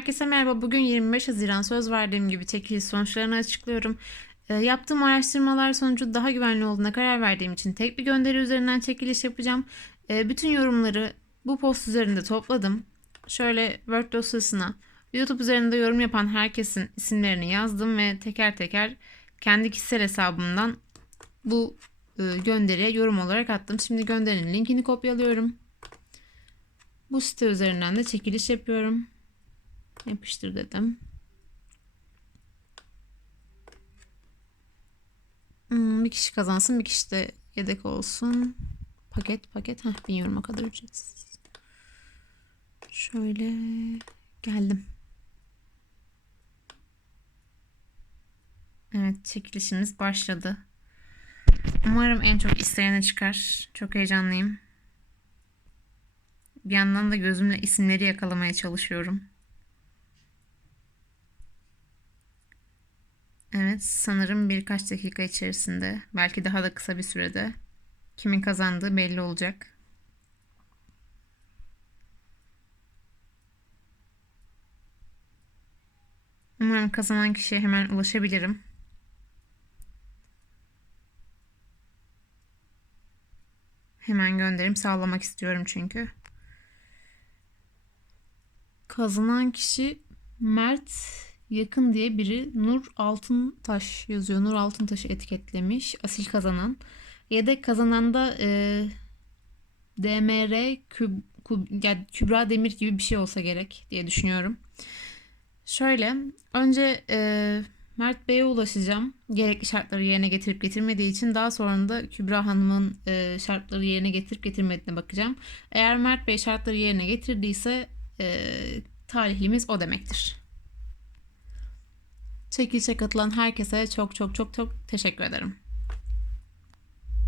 Herkese merhaba. Bugün 25 Haziran söz verdiğim gibi çekiliş sonuçlarını açıklıyorum. E, yaptığım araştırmalar sonucu daha güvenli olduğuna karar verdiğim için tek bir gönderi üzerinden çekiliş yapacağım. E, bütün yorumları bu post üzerinde topladım. Şöyle Word dosyasına YouTube üzerinde yorum yapan herkesin isimlerini yazdım ve teker teker kendi kişisel hesabımdan bu e, gönderiye yorum olarak attım. Şimdi gönderinin linkini kopyalıyorum. Bu site üzerinden de çekiliş yapıyorum. Yapıştır dedim. Hmm, bir kişi kazansın, bir kişi de yedek olsun. Paket paket. Heh, bin yoruma kadar ücretsiz. Şöyle geldim. Evet, çekilişimiz başladı. Umarım en çok isteyene çıkar. Çok heyecanlıyım. Bir yandan da gözümle isimleri yakalamaya çalışıyorum. Evet, sanırım birkaç dakika içerisinde, belki daha da kısa bir sürede kimin kazandığı belli olacak. Umarım kazanan kişiye hemen ulaşabilirim. Hemen gönderim sağlamak istiyorum çünkü. Kazanan kişi Mert Yakın diye biri Nur Altıntaş yazıyor. Nur Altıntaş'ı etiketlemiş. Asil kazanan. Yedek kazanan da e, DMR Küb, Küb, yani Kübra Demir gibi bir şey olsa gerek diye düşünüyorum. Şöyle önce e, Mert Bey'e ulaşacağım. Gerekli şartları yerine getirip getirmediği için daha sonra da Kübra Hanım'ın e, şartları yerine getirip getirmediğine bakacağım. Eğer Mert Bey şartları yerine getirdiyse e, talihlimiz o demektir. Çekilişe katılan herkese çok çok çok çok teşekkür ederim.